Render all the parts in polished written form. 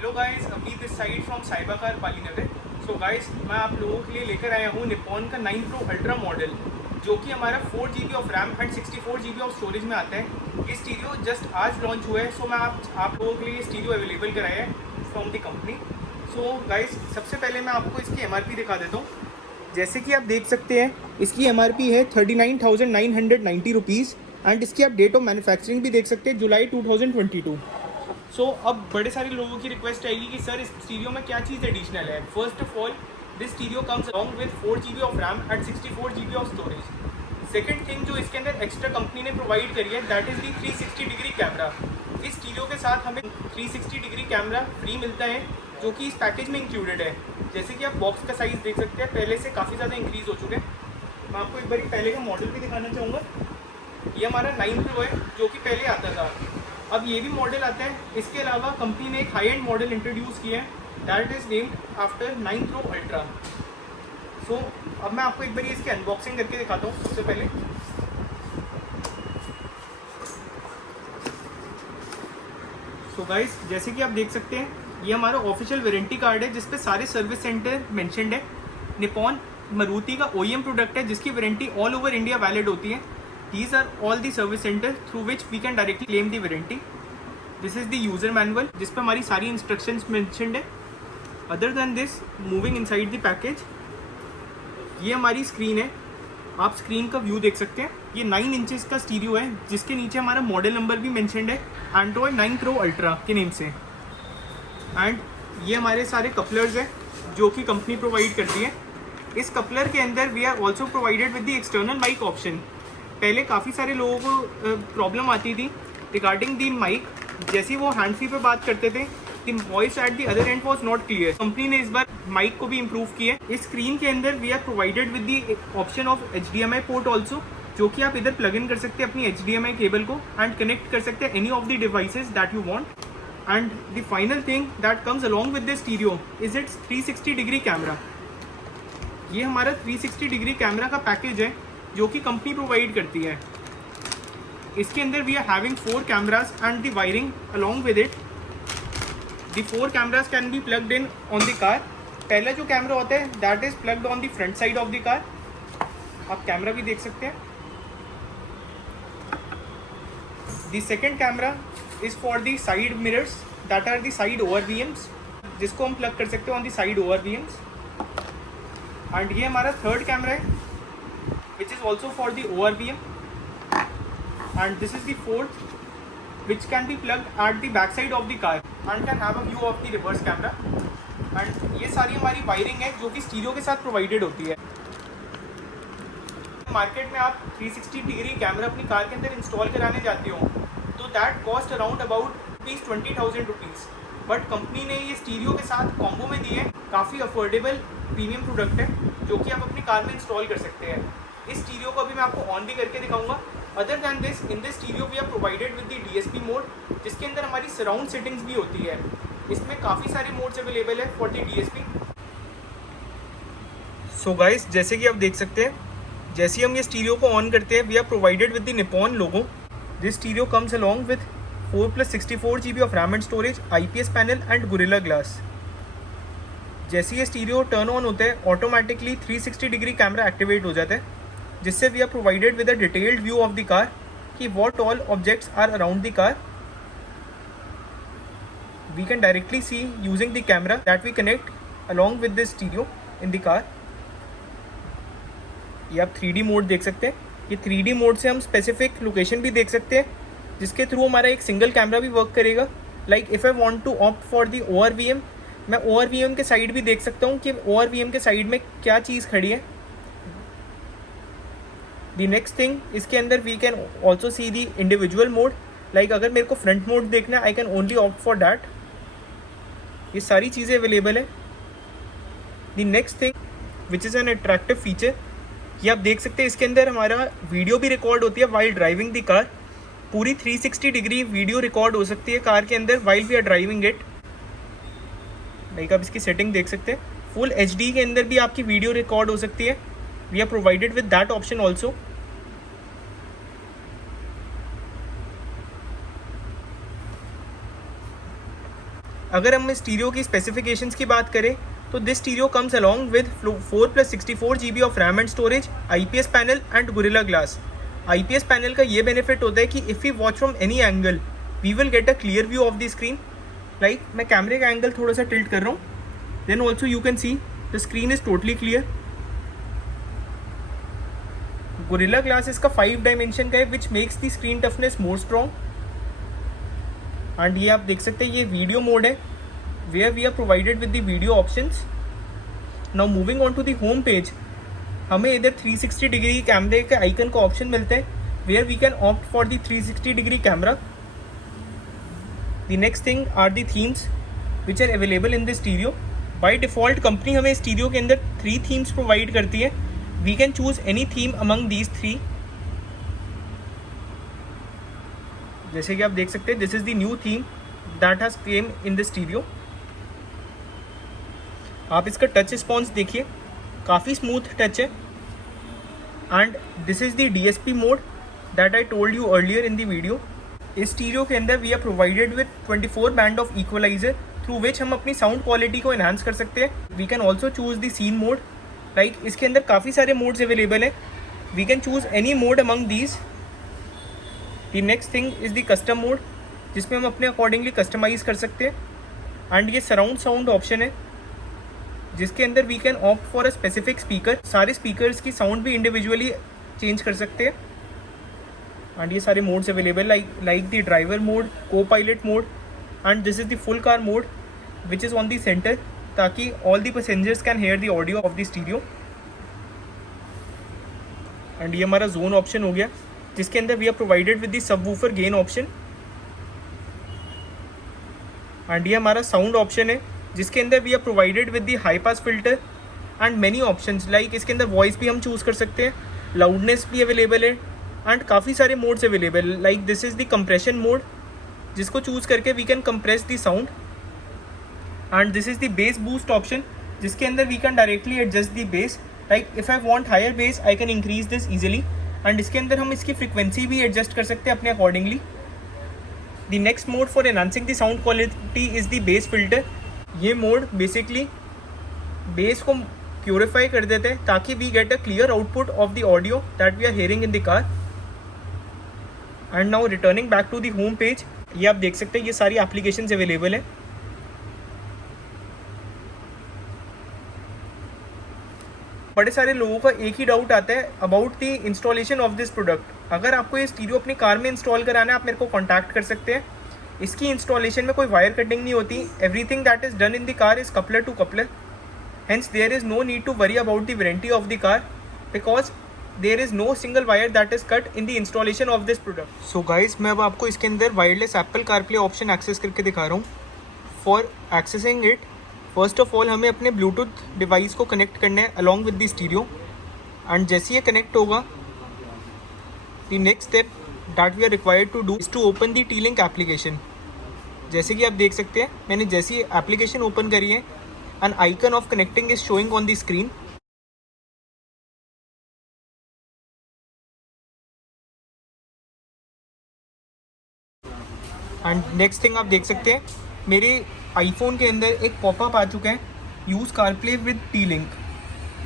Hello guys, अभी this side from cyber car Pali Nagar. So guys, मैं आप लोगों के लिए लेकर आया हूँ निपॉन का 9 Pro अल्ट्रा मॉडल, जो कि हमारा 4 GB of RAM and 64 GB of storage में आता है। ये स्टीरियो जस्ट आज लॉन्च हुआ है, सो मैं आप लोगों के लिए ये स्टीरियो अवेलेबल कराया है from the company. So guys, सबसे पहले मैं आपको इसकी MRP दिखा देता हूँ। जैसे कि आप देख सकते हैं, इसकी MRP है 39,990 रुपीज़ एंड इसकी आप डेट ऑफ मैन्युफैक्चरिंग भी देख सकते हैं, जुलाई 2022। सो अब बड़े सारे लोगों की रिक्वेस्ट आएगी कि सर इस स्टीरियो में क्या चीज़ एडिशनल है। First of all, this stereo comes along with 4 GB of RAM and 64 GB of storage. Second thing जो इसके अंदर एक्स्ट्रा कंपनी ने प्रोवाइड करी है, that is the 360 degree camera. इस स्टीरियो के साथ हमें 360 डिग्री कैमरा फ्री मिलता है, जो कि इस पैकेज में इंक्लूडेड है। जैसे कि आप बॉक्स का साइज़ देख सकते हैं, पहले से काफ़ी ज़्यादा इंक्रीज़ हो चुके हैं। मैं आपको एक बार पहले का मॉडल भी दिखाना चाहूँगा। ये हमारा 9 Pro है, जो कि पहले आता था। अब ये भी मॉडल आता है। इसके अलावा कंपनी ने एक हाई एंड मॉडल इंट्रोड्यूस किया है, that is named after 9 Pro ultra. So अब मैं आपको एक बार इसकी अनबॉक्सिंग करके दिखाता हूँ। सबसे पहले सो गाइस, जैसे कि आप देख सकते हैं, ये हमारा ऑफिशियल वारंटी कार्ड है, जिसपे सारे सर्विस सेंटर मेंशन्ड है। निपॉन मारुति का OEM प्रोडक्ट है, जिसकी warranty all over India valid होती है। These are all the service centers through which we can directly claim the warranty. This is the user manual, जिस पर हमारी सारी instructions mentioned है। Other than this, moving inside the package, ये हमारी screen है। आप स्क्रीन का व्यू देख सकते हैं। ये 9 इंचेस का स्टीरियो है, जिसके नीचे हमारा मॉडल नंबर भी मेंशन्ड है, एंड्रॉयड 9 Pro अल्ट्रा के नेम से। एंड ये हमारे सारे कपलर्स हैं, जो कि कंपनी प्रोवाइड करती है। इस कपलर के अंदर we are also provided with the external mic option. पहले काफ़ी सारे लोगों को प्रॉब्लम आती थी रिगार्डिंग दी माइक। जैसे वो हैंड फ्री पे बात करते थे, the voice at the other and was not clear. Company ने इस बार माइक को भी इम्प्रूव किया है। इस स्क्रीन के अंदर we are provided with the option of HDMI port also, जो कि आप इधर प्लग इन कर सकते हैं अपनी HDMI केबल को एंड कनेक्ट कर सकते हैं any of the devices that you want. And the final thing that comes along with the stereo is it's 360 degree camera. ये हमारा 360 डिग्री कैमरा का पैकेज है, जो कि कंपनी प्रोवाइड करती है। इसके अंदर we are having 4 cameras and the wiring along with it. The 4 cameras can be plugged in on the car. पहला जो कैमरा होता है, that is plugged on the front side of the car. आप camera भी देख सकते हैं। The second camera is for the side mirrors, that are the side ORVMs, जिसको हम प्लग कर सकते हैं on the side ORVMs। And ये हमारा थर्ड कैमरा है, which is also for the ORVM, and this is the fourth, which can be plugged at the back side of the car and can have a view of the reverse camera. And ये सारी हमारी wiring है, जो कि stereo के साथ provided होती है। मार्केट में आप 360 डिग्री कैमरा अपनी कार के अंदर इंस्टॉल कराने जाते हो, तो that cost around about 20,000 rupees. But company ने ये स्टीरियो के साथ कॉम्बो में दी है। काफ़ी अफोर्डेबल प्रीमियम प्रोडक्ट है, जो कि आप अपनी कार में इंस्टॉल कर सकते हैं। इस स्टीरियो को अभी मैं आपको ऑन भी करके दिखाऊंगा। Other than this, in this stereo we are provided with the DSP mode, जिसके अंदर हमारी सराउंड सेटिंग्स भी होती है। इसमें काफ़ी सारे मोड्स अवेलेबल है for the DSP। So guys, जैसे कि आप देख सकते हैं, जैसे ही हम ये स्टीरियो को ऑन करते हैं, we are provided with the Nippon logo. This stereo comes along with 4+64 GB of RAM and storage, IPS panel and gorilla glass. जैसे ये स्टीरियो टर्न ऑन होता है, ऑटोमेटिकली 360 डिग्री कैमरा एक्टिवेट हो जाता है, जिससे we are provided with a detailed view of the car कि what all objects are around the car. We can directly see using the camera that we connect along with this stereo in the car. ये आप 3D mode देख सकते हैं। ये 3D mode से हम specific location भी देख सकते हैं, जिसके थ्रू हमारा एक सिंगल कैमरा भी वर्क करेगा। Like if I want to opt for the ORVM, मैं ORVM के साइड भी देख सकता हूँ कि ORVM के साइड में क्या चीज़ खड़ी है। द नेक्स्ट थिंग, इसके अंदर we can also see the individual mode. Like अगर मेरे को फ्रंट मोड देखना है, I can only opt for that. ये सारी चीज़ें अवेलेबल है। The next thing which is an attractive feature, ये आप देख सकते हैं, इसके अंदर हमारा वीडियो भी रिकॉर्ड होती है वाइल ड्राइविंग द कार। पूरी 360 डिग्री वीडियो रिकॉर्ड हो सकती है कार के अंदर while we are driving it. Like आप इसकी सेटिंग देख सकते हैं। फुल HD के अंदर भी आपकी वीडियो रिकॉर्ड हो सकती है। We are provided with that option also. अगर हम स्टीरियो की स्पेसिफिकेशंस की बात करें तो this stereo comes along with 4+64 GB of RAM and storage, IPS panel and gorilla glass. IPS panel का ये बेनिफिट होता है कि if we watch from any angle we will get a clear view of the screen. Like मैं कैमरे का angle थोड़ा सा टिल्ट कर रहा हूँ, then also you can see the screen is totally clear. Gorilla glass इसका 5 डायमेंशन का है which makes the screen toughness more strong. And ये आप देख सकते हैं ये वीडियो मोड है where we are provided with the video options. Now moving on to the home page, हमें इधर 360 डिग्री कैमरे के आइकन का ऑप्शन मिलते हैं where we can opt for the 360 degree camera. The next thing are the themes which are available in the stereo. By default company हमें stereo के अंदर 3 थीम्स प्रोवाइड करती है। We can choose any theme among these 3। जैसे कि आप देख सकते हैं this is the new theme that has came in the stereo. आप इसका टच रिस्पॉन्स देखिए, काफ़ी स्मूथ टच है। And this is the DSP mode that I told you earlier in the video. इस स्टीरियो के अंदर we are provided with 24 band of equalizer through which हम अपनी साउंड क्वालिटी को एनहांस कर सकते हैं। We can also choose the scene mode. Like इसके अंदर काफ़ी सारे मोड्स अवेलेबल हैं, we can choose any mode among these. The next thing is the custom mode जिसमें हम अपने अकॉर्डिंगली कस्टमाइज़ कर सकते हैं। एंड ये सराउंड साउंड ऑप्शन है जिसके अंदर we can opt for a specific speaker. सारे स्पीकर्स की साउंड भी इंडिविजुअली चेंज कर सकते हैं। एंड ये सारे modes available like the driver mode, copilot mode and this is the full car mode which is on the centre ताकि all the passengers can hear the audio of the stereo. And ये हमारा zone option हो गया जिसके अंदर we are provided with the subwoofer gain option. And ये हमारा sound option है जिसके अंदर we are provided with the high pass filter and many options. Like इसके अंदर वॉइस भी हम चूज़ कर सकते हैं, लाउडनेस भी अवेलेबल है एंड काफ़ी सारे modes available. Like this is the compression mode जिसको चूज़ करके we can compress the sound. And this is the bass boost option जिसके अंदर we can directly adjust the bass. Like if I want higher bass I can increase this easily. And इसके अंदर हम इसकी frequency भी adjust कर सकते हैं अपने accordingly. The next mode for enhancing the sound quality is the bass filter. ये मोड बेसिकली बेस को प्योरीफाई कर देते हैं ताकि we get a clear output of the audio that we are hearing in the car. And now returning back to the home page, ये आप देख सकते हैं ये सारी एप्लीकेशंस अवेलेबल है। बड़े सारे लोगों का एक ही डाउट आता है about the installation of this product. अगर आपको ये स्टीरियो अपनी कार में इंस्टॉल कराना है आप मेरे को कॉन्टैक्ट कर सकते हैं। इसकी इंस्टॉलेशन में कोई वायर कटिंग नहीं होती, everything that is done in the car is coupler to coupler. Hence there is no need to worry about the warranty of the car because there is no single wire that is cut in the installation of this product. So guys मैं अब आपको इसके अंदर wireless Apple CarPlay option access करके दिखा रहा हूँ। For accessing it first of all हमें अपने ब्लूटूथ डिवाइस को कनेक्ट करना है along with the stereo. And जैसे ये कनेक्ट होगा the next step that we are required to do is to open the T-Link application. जैसे कि आप देख सकते हैं मैंने जैसी एप्लीकेशन ओपन करी है N icon of connecting is showing on the screen. And next thing आप देख सकते हैं मेरे आईफोन के अंदर एक पॉपअप आ चुका है यूज़ कारप्ले विद टी-लिंक।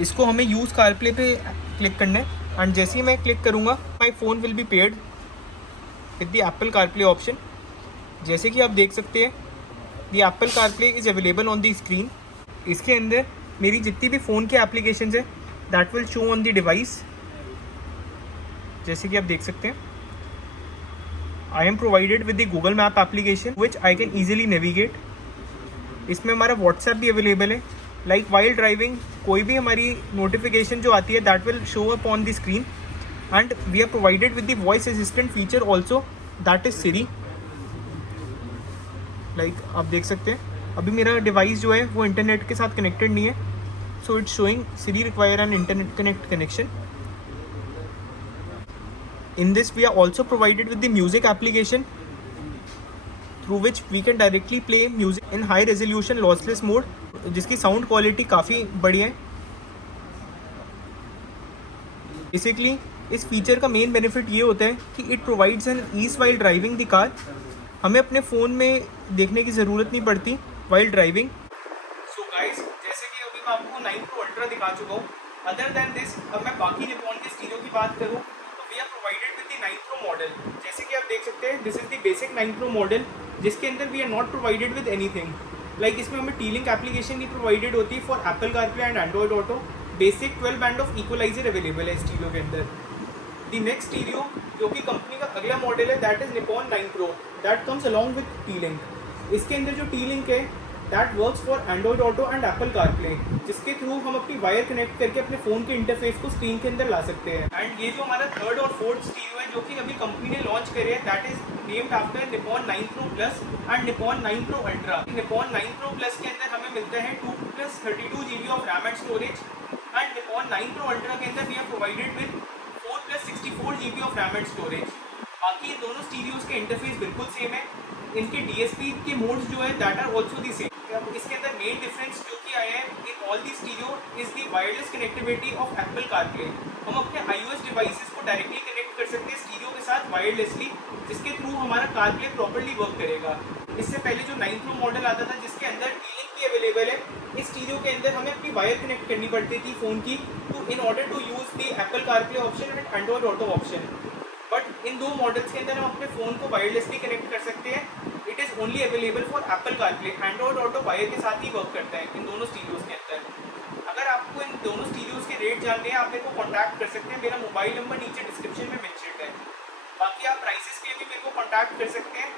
इसको हमें यूज़ कारप्ले पे क्लिक करना है एंड जैसे ही मैं क्लिक करूँगा my phone will be paired with the Apple CarPlay option. जैसे कि आप देख सकते हैं the Apple CarPlay is available on the screen. इसके अंदर मेरी जितनी भी फ़ोन की एप्लीकेशंस है that will show on the device. जैसे कि आप देख सकते हैं I am provided with the Google map application which I can easily navigate. इसमें हमारा व्हाट्सएप भी अवेलेबल है। लाइक वाइल ड्राइविंग कोई भी हमारी नोटिफिकेशन जो आती है that will show up on the screen. And we are provided with the voice assistant feature also that is Siri. Like आप देख सकते हैं अभी मेरा डिवाइस जो है वो इंटरनेट के साथ कनेक्टेड नहीं है, so it's showing Siri require an internet connect connection. In this we are also provided with the music application through which we can directly play music in high resolution lossless mode जिसकी sound quality काफ़ी बढ़िया है। Basically इस feature का main benefit ये होता है कि it provides an ease while driving the car हमें अपने फ़ोन में देखने की ज़रूरत नहीं पड़ती वाइल ड्राइविंग। सो गाइस, जैसे कि अभी मैं आपको 9 Pro अल्ट्रा दिखा चुका हूँ। अदर देन दिस, अब मैं बाकी निपॉन के स्टीरियो की बात करूँ तो we are provided with the 9 Pro model. जैसे कि आप देख सकते हैं, this is the basic 9 Pro model, जिसके अंदर we are not provided with anything like इसमें हमें टी-लिंक एप्लीकेशन नहीं प्रोवाइडेड होती for Apple CarPlay and Android auto. Basic 12 band of equalizer available है स्टीरियो के अंदर। द नेक्स्ट स्टीरियो जो कि कंपनी का अगला मॉडल है, that is Nippon 9 Pro, that comes along with T-link. इसके अंदर जो टी-लिंक है that works for Android auto and Apple CarPlay, जिसके थ्रू हम अपनी वायर कनेक्ट करके अपने फ़ोन के इंटरफेस को स्क्रीन के अंदर ला सकते हैं। एंड ये जो हमारा थर्ड और फोर्थ स्टीरियो है जो कि अभी कंपनी ने लॉन्च करे है, that is named after Nippon 9 Pro Plus and Nippon 9 Pro Ultra। Nippon 9 Pro Plus के अंदर हमें मिलता है 2+32 GB of RAM and storage, and Nippon 9 Pro Ultra के अंदर we are provided with 4+64 GB of RAM and storage. बाकी इन दोनों स्टीरियोज के इंटरफेस बिल्कुल सेम है। इनके DSP के मोड्स जो है that are also the same. अब इसके अंदर मेन डिफरेंस जो कि आया है in all the stereo is the wireless connectivity of Apple CarPlay. हम अपने iOS डिवाइसेस को डायरेक्टली कनेक्ट कर सकते हैं स्टीरियो के साथ वायरलेसली, जिसके थ्रू हमारा कारप्ले प्रॉपर्ली वर्क करेगा। इससे पहले जो 9 Pro मॉडल आता था जिसके अंदर टी-लिंक भी अवेलेबल है, इस स्टीरियो के अंदर हमें अपनी वायर कनेक्ट करनी पड़ती थी फ़ोन की, तो in order to use the Apple CarPlay option and Android auto option. But इन दो मॉडल्स के अंदर हम अपने फ़ोन को वायरलेसली कनेक्ट कर सकते हैं। It is only available for Apple CarPlay. Android auto wire के साथ ही वर्क करता है इन दोनों स्टीरियोज़ के अंदर। अगर आपको इन दोनों स्टीरियोज़ के रेट जानने हैं, आप मेरे को कॉन्टैक्ट कर सकते हैं। मेरा मोबाइल नंबर नीचे डिस्क्रिप्शन में मेंशन है। बाकी आप प्राइसेस के लिए भी मेरे को कॉन्टैक्ट कर सकते हैं।